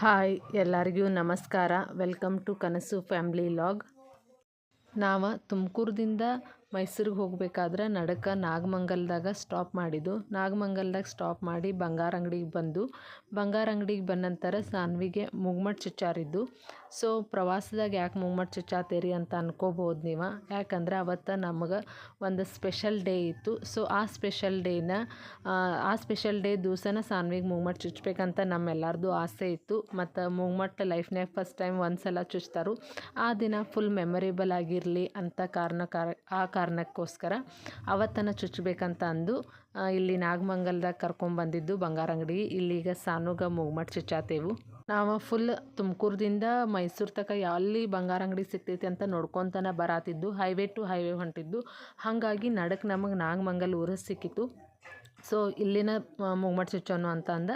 Hi ಎಲ್ಲರಿಗೂ ನಮಸ್ಕಾರ. Welcome to ಕನಸು ಫ್ಯಾಮ್ಲಿ ಲಾಗ್. ನಾವು ತುಮಕೂರದಿಂದ ಮೈಸೂರಿಗೆ ಹೋಗಬೇಕಾದ್ರೆ ನಡಕ ನಾಗಮಂಗಲದಾಗ ಸ್ಟಾಪ್ ಮಾಡಿದ್ದು. ನಾಗಮಂಗಲದಾಗ ಸ್ಟಾಪ್ ಮಾಡಿ ಬಂಗಾರ ಅಂಗಡಿಗೆ ಬಂದು ಬಂಗಾರ ಅಂಗಡಿಗೆ ಬಂದ ನಂತರ ಸಾನ್ವಿಗೆ ಮೂಗ್ಮಟ್ ಚುಚ್ಚಾರಿದ್ದು. ಸೊ ಪ್ರವಾಸದಾಗ ಯಾಕೆ ಮೂಗ್ಮಟ್ ಚುಚ್ಚಾತೀರಿ ಅಂತ ಅನ್ಕೋಬೋದು ನೀವು. ಯಾಕಂದ್ರೆ ಅವತ್ತು ನಮಗೆ ಒಂದು ಸ್ಪೆಷಲ್ ಡೇ ಇತ್ತು. ಸೊ ಆ ಸ್ಪೆಷಲ್ ಡೇ ದಿವಸನ ಸಾನ್ವಿಗೆ ಮೂಗ್ಮಟ್ ಚುಚ್ಚಬೇಕಂತ ನಮ್ಮೆಲ್ಲರದು ಆಸೆ ಇತ್ತು. ಮತ್ತು ಮೂಗ್ಮಟ್ ಲೈಫ್ನಾಗ ಫಸ್ಟ್ ಟೈಮ್ ಒಂದು ಸಲ ಚುಚ್ತಾರು. ಆ ದಿನ ಫುಲ್ ಮೆಮೊರೇಬಲ್ ಆಗಿರಲಿ ಅಂತ ಕಾರಣಕ್ಕೋಸ್ಕರ ಅವತ್ತನ ಚುಚ್ಚಬೇಕಂತ ಅಂದು ಇಲ್ಲಿ ನಾಗಮಂಗಲದಾಗ ಕರ್ಕೊಂಡ್ಬಂದಿದ್ದು ಬಂಗಾರ ಅಂಗಡಿ. ಇಲ್ಲಿಗ ಸಾನುಗ ಮೂಗ್ಮಟ್ ಚುಚ್ಚಾತೇವು. ನಾವು ಫುಲ್ ತುಮಕೂರದಿಂದ ಮೈಸೂರು ತನಕ ಎಲ್ಲಿ ಬಂಗಾರ ಅಂಗಡಿ ಸಿಗ್ತೈತಿ ಅಂತ ನೋಡ್ಕೊತಾನೆ ಬರಾತಿದ್ದು. ಹೈವೇ ಟು ಹೈವೇ ಹೊಂಟಿದ್ದು. ಹಾಗಾಗಿ ನಡಕ್ಕೆ ನಮಗೆ ನಾಗಮಂಗಲ ಊರು ಸಿಕ್ಕಿತ್ತು. ಸೊ ಇಲ್ಲಿನ ಮೂಗ್ಮಟ್ ಚುಚ್ಚೋನು ಅಂತ ಅಂದ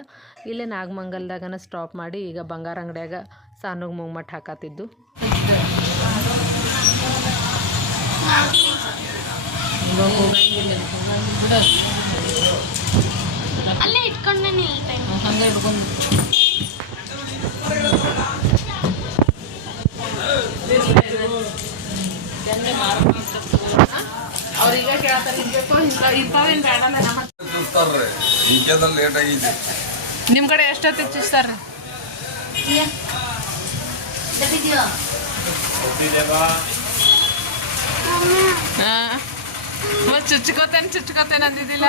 ಇಲ್ಲೇ ನಾಗಮಂಗಲದಾಗನ ಸ್ಟಾಪ್ ಮಾಡಿ ಈಗ ಬಂಗಾರ ಅಂಗಡಿಯಾಗ ಸಾನುಗೆ ಮೂಗ್ಮಟ್ ಹಾಕತ್ತಿದ್ದು. ಅಲ್ಲೇ ಇಟ್ಕೊಂಡೆ ಹಂಗೆ ಹಿಡ್ಕೊಂಡು ಅವ್ರಿಗೆ ಕೇಳ್ತಾರೆ ಇಂಥವೇನು ಬೇಡ ಲೇಟ್ ಆಗಿದೆ. ನಿಮ್ಮ ಕಡೆ ಎಷ್ಟೊತ್ತಿಗೆ ಚುಚ್ತಾರ್ರಿ? ಮತ್ತು ಚುಚ್ಕೋತೇನೆ ಅಂದಿದ್ದಿಲ್ಲ.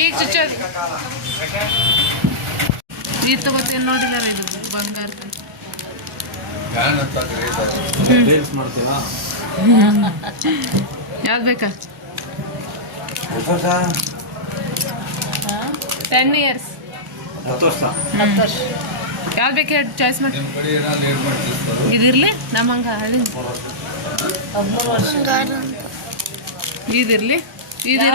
ಈಗ ಚುಚ್ಚೋದು ಈಗ ತಗೋತೇನೆ ನೋಡಿಲ್ಲ ಇದು ಬಂಗಾರ. ಯಾವ್ದು ಬೇಕಾ? 10 years. 10 ವರ್ಷ. ಯಾವ್ದು ಬೇಕು ಹೇಳಿ ಚಾಯ್ಸ್ ಮಾಡಿ. ಇದಿರಲಿ ನಮ್ಮ ಹಂಗೆ ಹಳ್ಳಿ ಇದಿರಲಿ ಸ್ವಲ್ಪ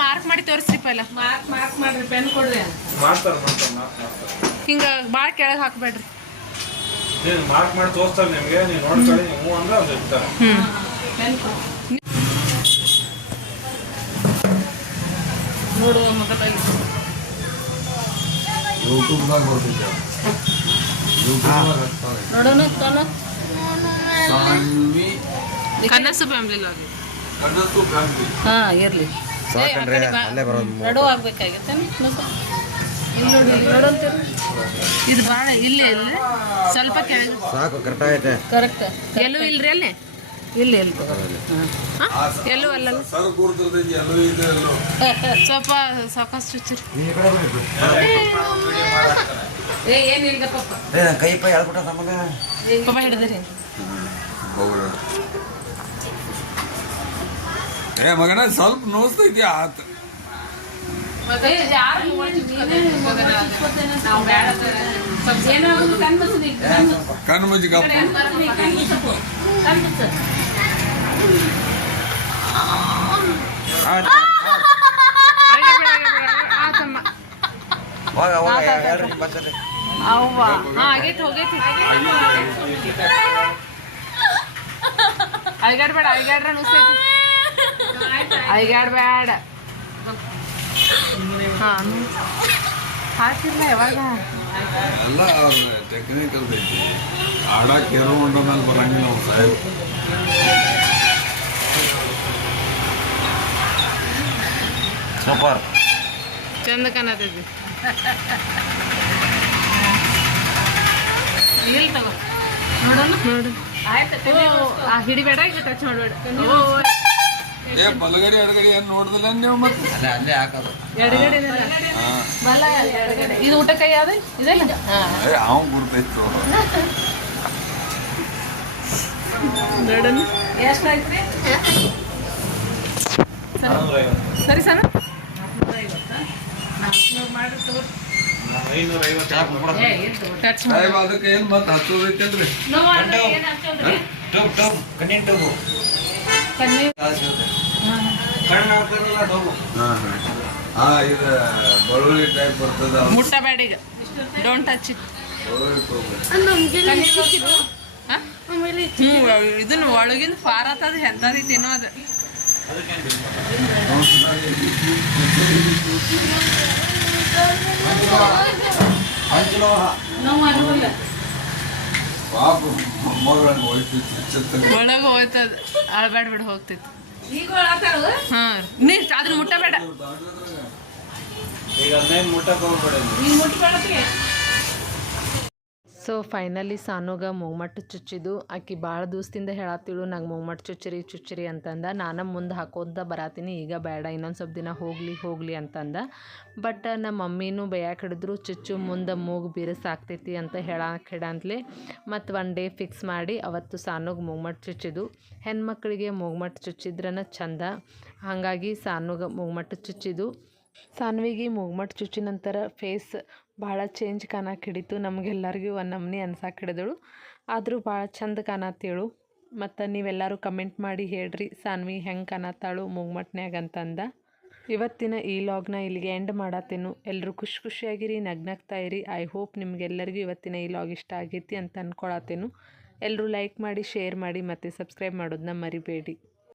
ಮಾರ್ಕ್ ಮಾಡಿ ತೋರಿಸ್ರಿ ಪೈಲ. ಮಾರ್ಕ್ ಮಾಡ್ರಿ, ಪೆನ್ ಕೊಡ್ರಿ. ಹಿಂಗೆ ಭಾಳ ಕೆಳಗೆ ಹಾಕ್ಬೇಡ್ರಿ. ಮಾರ್ಕ್ ಮಾಡಿ ತೋರಿಸ್ತಾರೆ ನಿಮಗೆ, ನೀವು ನೋಡ್ಕೊಳ್ಳಿ. ಹ್ಞೂ ಅಂದ್ರೆ ಅದು ಇರ್ತಾರೆ. ಪೆನ್ ನೋಡುವ ಮಗತಾಗಿ ಕನಸು ಫ್ಯಾಮಿಲಿ ಲಾಗ್. ಹಾಂ ಇರಲಿ, ನಡು ಆಗ್ಬೇಕಾಗಿತ್ತೆ. ಇದು ಭಾಳ ಇಲ್ಲೇ ಇಲ್ಲ, ಸ್ವಲ್ಪ ಕೆಳಗೆ ಸಾಕು. ಕರೆಕ್ಟ್ ಎಲ್ಲೂ ಇಲ್ರಿ ಅಲ್ಲಿ. ಇಲ್ಲ ಎಲ್ಲೂ ಅಲ್ಲ, ಸ್ವಲ್ಪ ಸಾಕಷ್ಟು ಚುಚ್ಚಿರಿ. ಏನಿಲ್ಲ ಪಪ್ಪ ಹಿಡಿದ್ರಿ. ಮಗನ ಸ್ವಲ್ಪ ನೋಸ್ತೈತಿ ಆತ. ಕಣ್ಣು ಮುಚ್ಚಿ ಕಪ್ಪ ಐಗಾಡ್ಬೇಡ, ಐಗಾಡ್ರ ನುಸ್ತೈತಿ. ಐಗಾಡ್ಬೇಡ. ಹಾಂ ಹಾಕಿರ್ಲ ಯಾವಾಗ ಎಲ್ಲ ಟೆಕ್ನಿಕಲ್ ಐತಿ. ಆಡಕ್ಕೆ ಏನೋ ಉಂಡ ಮೇಲೆ ಬರಂಗಿಲ್ಲ ನಾವು ಸಾಹೇಬ್. ಸೂಪರ್ ಚಂದ ಕಾಣತೈತಿ. ಇಲ್ಲಿ ತಗೋ ನೋಡೋಣ. ನೋಡು ಹಿಡಿಬೇಡ, ಈಗ ಟಚ್ ಮಾಡಬೇಡ. ಬಲಗಡೆ ಎಡಗಡೆ ಏನು ನೋಡಿದಿಲ್ಲ ನೀವು? ಮತ್ತೆ ಅಲ್ಲೇ ಹಾಕೋದು ಎಡಗಡೆ ಇದು ಊಟಕ್ಕೆ ಯಾವ್ದು ಇದೆಲ್ಲ ಅವ್ನು ಗುರ್ತೈತು. ನೋಡೋಣ ಎಷ್ಟಾಯ್ತು ಸರಿ ಸಣ್ಣ. 450 ಮಾಡಿ ತಗೋರಿ. 550 ಅದಕ್ಕೆ ಏನು ಮತ್ತೆ ಹಚ್ಚೋದು ಐತೇನ್ರಿ? ಇದು ಬಳುವಳಿ ಟೈಪ್ ಬರ್ತದ. ಮುಟ್ಟಬೇಡ ಈಗ, ಡೋಂಟ್ ಟಚ್ ಇಟ್. ಬಳುವಳಿ ಆಮೇಲೆ ಇದನ್ನ ಒಳಗಿನ ಫಾರ್ ಆತದ ಹೆಂತದಿತ್ತೇನೋ ಅದು ಪಾಪ ಮೊಮ್ಮಗಳನ್ನ ಹೋಯ್ತಿತ್ತು ಒಳಗೆ ಹೋಯ್ತದ ಅಳ್ಬೇಡ ಬಿಡ ಹೋಗ್ತಿತ್ತು ಹಾಂ ನೀ ಅದನ್ನ ಮುಟ್ಟಬೇಡ ಈಗ ಅದನ್ನೇನು ಮುಟ್ಟಕ್ಕೆ ಹೋಗ್ಬೇಡ. ಸೊ ಫೈನಲಿ ಸಾನುಗ ಮೂಗ್ಮಟ್ಟು ಚುಚ್ಚಿದ್ದು ಆಕಿ ಭಾಳ ದಿವಸದಿಂದ ಹೇಳತ್ತಿಳು ನಂಗೆ ಮೂಗ್ಮಟ್ಟು ಚುಚ್ಚಿರಿ ಅಂತಂದ. ನಾನು ಮುಂದೆ ಹಾಕೋತ ಬರಾತೀನಿ, ಈಗ ಬೇಡ ಇನ್ನೊಂದು ಸ್ವಲ್ಪ ದಿನ ಹೋಗಲಿ ಅಂತಂದ. ಬಟ್ ನಮ್ಮ ಮಮ್ಮಿನೂ ಬೈಯಾಕೆ ಹಿಡಿದ್ರು, ಚುಚ್ಚು ಮುಂದೆ ಮೂಗು ಬಿರುಸಾಗ್ತೈತಿ ಅಂತ ಹೇಳಂತಲೇ ಮತ್ತು ಒನ್ ಡೇ ಫಿಕ್ಸ್ ಮಾಡಿ ಅವತ್ತು ಸಾನುಗೆ ಮೂಗ್ಮಟ್ಟು ಚುಚ್ಚಿದ್ದು. ಹೆಣ್ಮಕ್ಳಿಗೆ ಮೂಗ್ಮಟ್ಟು ಚುಚ್ಚಿದ್ರನ ಚಂದ, ಹಾಗಾಗಿ ಸಾನುಗೆ ಮೂಗ್ಮಟ್ಟು ಚುಚ್ಚಿದ್ದು. ಸಾನ್ವಿಗೆ ಮೂಗ್ಮಟ್ಟು ಚುಚ್ಚಿ ನಂತರ ಫೇಸ್ ಭಾಳ ಚೇಂಜ್ ಕಾಣಕ್ಕೆ ಹಿಡಿತು. ನಮಗೆಲ್ಲರಿಗೂ ಒಂದು ನಮ್ನಿ ಅನ್ಸಕ್ಕೆ ಹಿಡಿದಳು, ಆದರೂ ಭಾಳ ಚಂದ ಕಾಣತ್ತೇಳು. ಮತ್ತು ನೀವೆಲ್ಲರೂ ಕಮೆಂಟ್ ಮಾಡಿ ಹೇಳ್ರಿ ಸಾನ್ವಿ ಹೆಂಗೆ ಕಾಣತ್ತಾಳು ಮೂಗ್ಮಟ್ನ್ಯಾಗ ಅಂತಂದ. ಇವತ್ತಿನ ಈ ಲಾಗ್ನ ಇಲ್ಲಿಗೆ ಎಂಡ್ ಮಾಡತ್ತೇನು. ಎಲ್ಲರೂ ಖುಷಿಯಾಗಿರಿ, ನಗ್ನಗ್ತಾ ಇರಿ. ಐ ಹೋಪ್ ನಿಮಗೆಲ್ಲರಿಗೂ ಇವತ್ತಿನ ಈ ಲಾಗ್ ಇಷ್ಟ ಆಗೈತಿ ಅಂತ ಅಂದ್ಕೊಳತ್ತೇನು. ಎಲ್ಲರೂ ಲೈಕ್ ಮಾಡಿ, ಶೇರ್ ಮಾಡಿ ಮತ್ತು ಸಬ್ಸ್ಕ್ರೈಬ್ ಮಾಡೋದನ್ನ ಮರಿಬೇಡಿ.